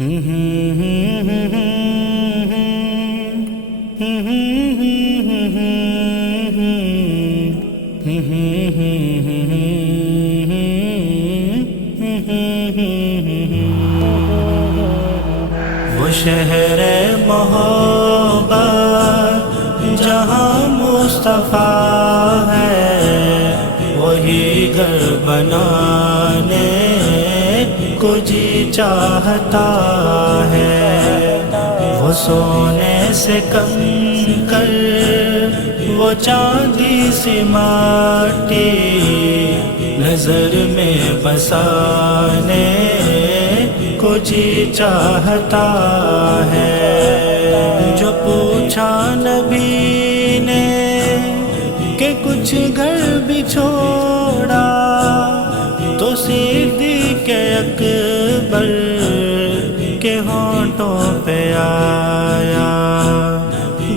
وہ شہر محبت جہاں مصطفیٰ ہے، وہی گھر بنانے کو جی چاہتا ہے۔ وہ سونے سے کم کر وہ چاندی سی مٹی نظر میں بسانے کو جی چاہتا ہے۔ جو پوچھا نبی نے کہ کچھ گھر بھی چھوڑا، تو صدیق اکبر کے ہونٹوں پہ آیا۔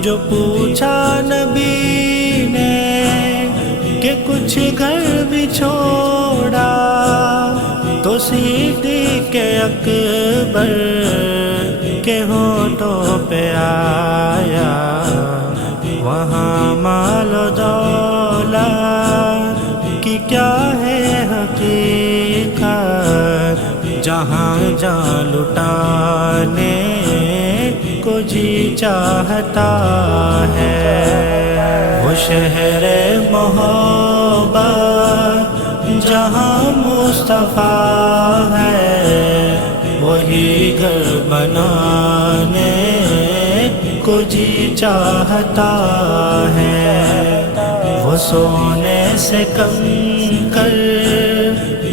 جو پوچھا نبی نے کہ کچھ گھر بھی چھوڑا، تو صدیق اکبر کے ہونٹوں پہ آیا۔ وہاں مال و دولت کی کیا ہے حقیقت، جہاں جان لٹانے کو جی چاہتا ہے۔ وہ شہر محبت جہاں مصطفیٰ ہے، وہی گھر بنانے کو جی چاہتا ہے۔ وہ سونے سے کم کر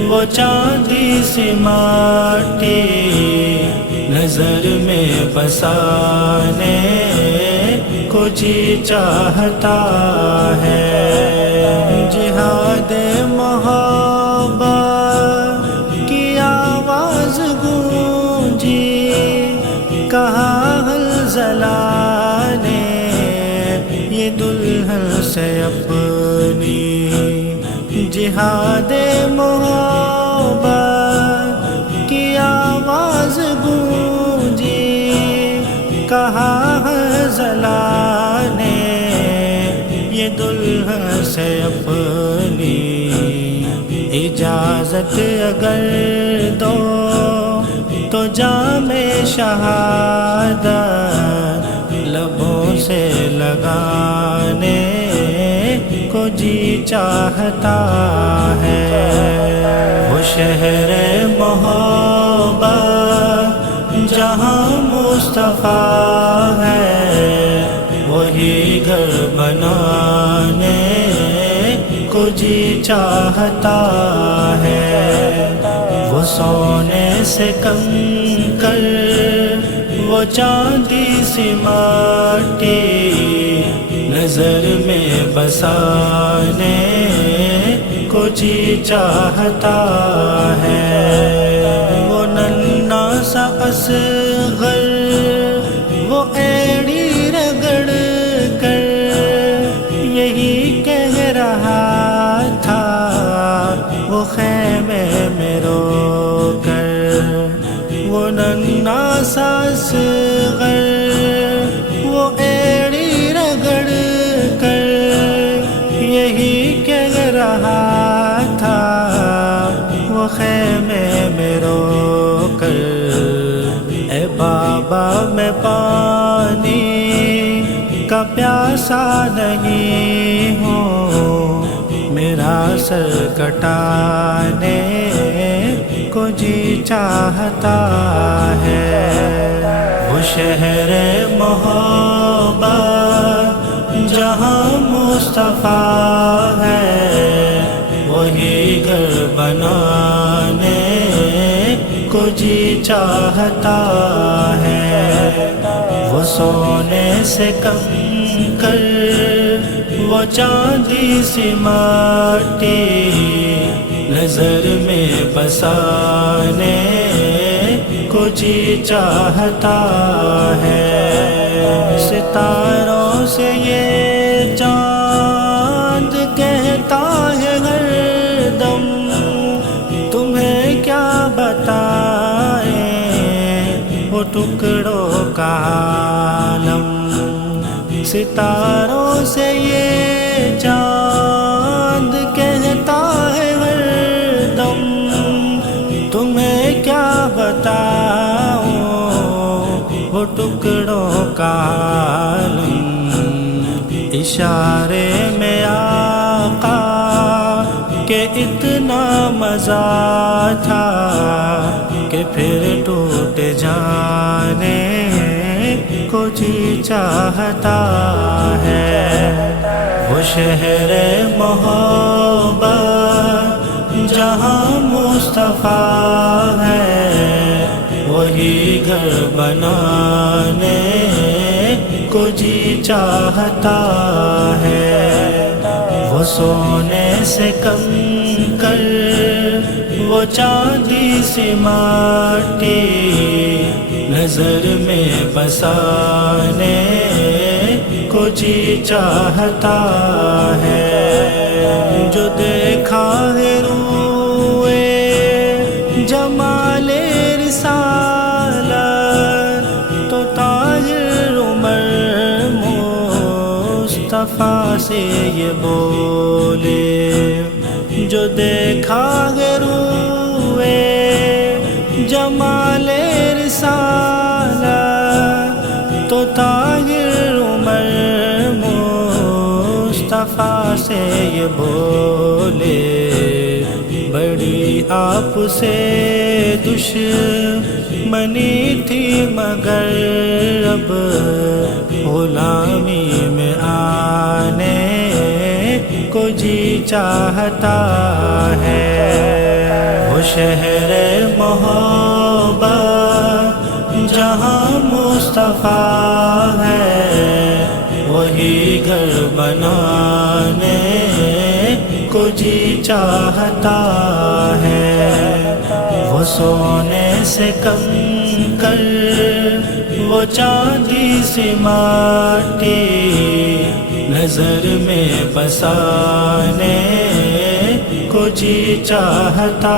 وہ چاندی سی مٹی نظر میں بسانے کو جی چاہتا ہے۔ جہاد محبت کی آواز گونجی، کہا حنظلہ نے یہ دلہن سے اپنی۔ جہاد محبت کی آواز گونجی، کہا حنظلہ نے یہ دلہن سے اپنی۔ اجازت اگر دو تو جام شہادت لبوں سے لگانے کو جی چاہتا ہے۔ وہ شہر محبت جہاں مصطفیٰ ہے، وہی گھر بنانے کو جی چاہتا ہے۔ وہ سونے سے کم کر وہ چاندی سی مٹی نظر میں بسانے کو جی چاہتا ہے۔ وہ ننھا سا اصغر وہ ایڑی رگڑ کر یہی کہہ رہا تھا، وہ خیمے میں رو کر۔ وہ ننھا سا اصغر وہ ایڑی رگڑ کر یہی کہہ رہا تھا، وہ خیمے میں رو کر۔ اے بابا میں پانی کا پیاسا نہیں ہوں، میرا سر کٹانے کو جی چاہتا ہے۔ وہ شہر محبت جہاں مصطفیٰ ہے، وہی گھر بنانے کو جی چاہتا ہے۔ وہ سونے سے کم کر وہ چاندی سی مٹی نظر میں بسانے کو جی چاہتا ہے۔ ستاروں سے یہ چاند کہتا ہے ہر دم، تمہیں کیا بتائیں ٹکڑوں کا عالم، ستاروں سے یہ چاند کہتا ہے ہر دم، تمہیں کیا بتاؤں وہ ٹکڑوں کا عالم، اشارے میں آقا کہ اتنا مزہ تھا کہ پھر ٹوٹ جانے کو جی چاہتا ہے، وہ شہر محبت جہاں مصطفیٰ ہے، وہی گھر بنانے کو جی چاہتا ہے، وہ سونے سے کم کر وہ چاندی سی مٹی نظر میں بسانے کو جی چاہتا ہے، جو دیکھا ہے روئے جمال رسالت تو طاہر عمر مصطفیٰ سے یہ بولے، جو دیکھا ہے روئے جمال رسالت تو طاہر عمر مصطفیٰ سے یہ بولے، بڑی آپ سے دشمنی تھی مگر اب غلامی میں آنے کو جی چاہتا ہے، وہ شہر محبت جہاں مصطفیٰ ہے، وہی گھر بنانے کو جی چاہتا ہے، وہ سونے سے کم کر وہ چاندی سی مٹی نظر میں بسانے کو جی چاہتا